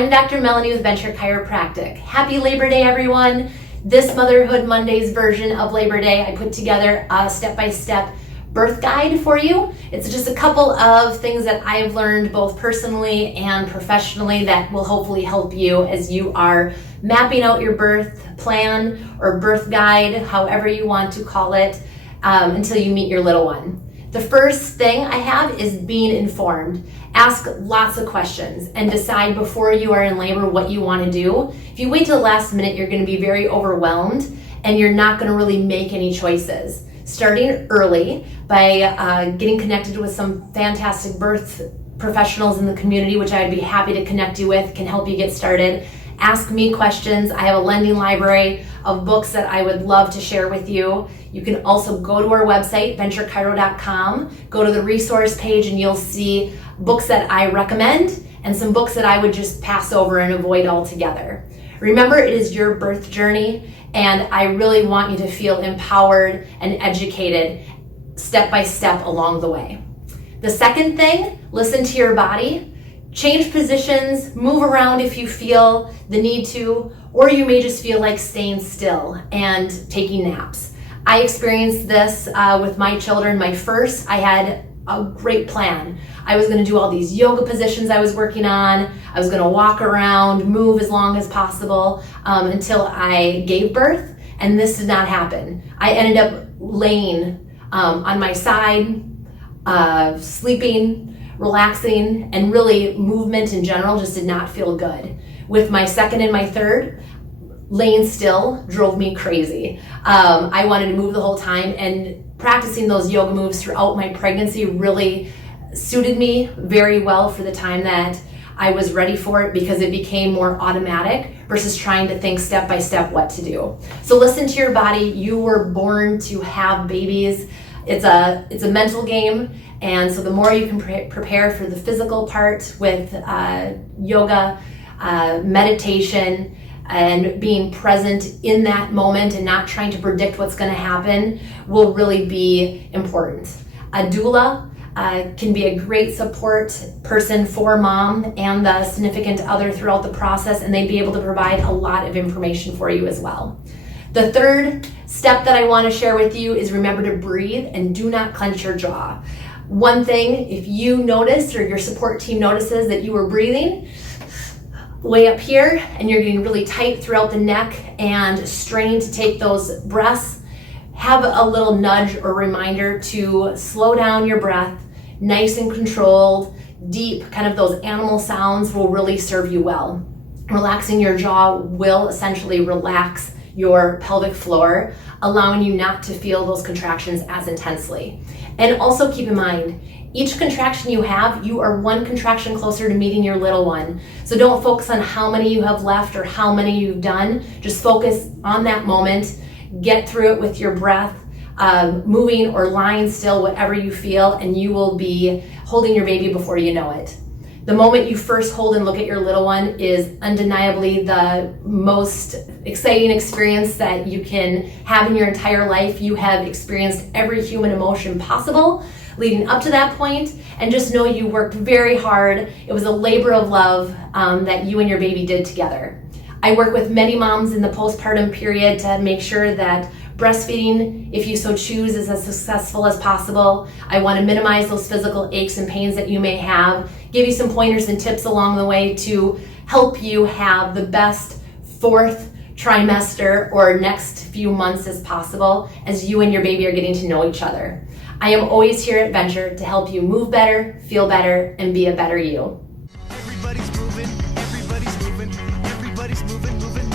I'm Dr. Melanie with Venture Chiropractic. Happy Labor Day, everyone. This Motherhood Mondays version of Labor Day, I put together a step-by-step birth guide for you. It's just a couple of things that I've learned both personally and professionally that will hopefully help you as you are mapping out your birth plan or birth guide, however you want to call it, until you meet your little one. The first thing I have is being informed. Ask lots of questions and decide before you are in labor what you want to do. If you wait till the last minute, you're going to be very overwhelmed and you're not going to really make any choices. Starting early by getting connected with some fantastic birth professionals in the community, which I'd be happy to connect you with, can help you get started. Ask me questions. I have a lending library of books that I would love to share with you. You can also go to our website, venturechiro.com, go to the resource page, and you'll see books that I recommend and some books that I would just pass over and avoid altogether. Remember, it is your birth journey, and I really want you to feel empowered and educated step by step along the way. The second thing, listen to your body. Change positions, move around if you feel the need to, or you may just feel like staying still and taking naps. I experienced this with my children. My first, I had a great plan. I was going to do all these yoga positions I was working on. I was going to walk around, move as long as possible until I gave birth, and this did not happen. I ended up laying on my side, sleeping, relaxing, and really movement in general just did not feel good. With my second and my third, laying still drove me crazy. I wanted to move the whole time, and practicing those yoga moves throughout my pregnancy really suited me very well for the time that I was ready for it, because it became more automatic versus trying to think step by step what to do. So listen to your body. You were born to have babies. It's a mental game, and so the more you can prepare for the physical part with yoga, meditation, and being present in that moment and not trying to predict what's going to happen will really be important. A doula can be a great support person for mom and the significant other throughout the process, and they'd be able to provide a lot of information for you as well. The third step that I want to share with you is remember to breathe and do not clench your jaw. One thing, if you noticed or your support team notices that you were breathing way up here and you're getting really tight throughout the neck and straining to take those breaths, have a little nudge or reminder to slow down your breath, nice and controlled, deep, kind of those animal sounds will really serve you well. Relaxing your jaw will essentially relax your pelvic floor, allowing you not to feel those contractions as intensely. And also keep in mind, each contraction you have, you are one contraction closer to meeting your little one. So don't focus on how many you have left or how many you've done. Just focus on that moment, get through it with your breath, moving or lying still, whatever you feel, and you will be holding your baby before you know it. The moment you first hold and look at your little one is undeniably the most exciting experience that you can have in your entire life. You have experienced every human emotion possible leading up to that point, and just know you worked very hard. It was a labor of love that you and your baby did together. I work with many moms in the postpartum period to make sure that breastfeeding, if you so choose, is as successful as possible. I want to minimize those physical aches and pains that you may have, give you some pointers and tips along the way to help you have the best fourth trimester or next few months as possible as you and your baby are getting to know each other. I am always here at Venture to help you move better, feel better, and be a better you. Everybody's moving, everybody's moving, everybody's moving, moving.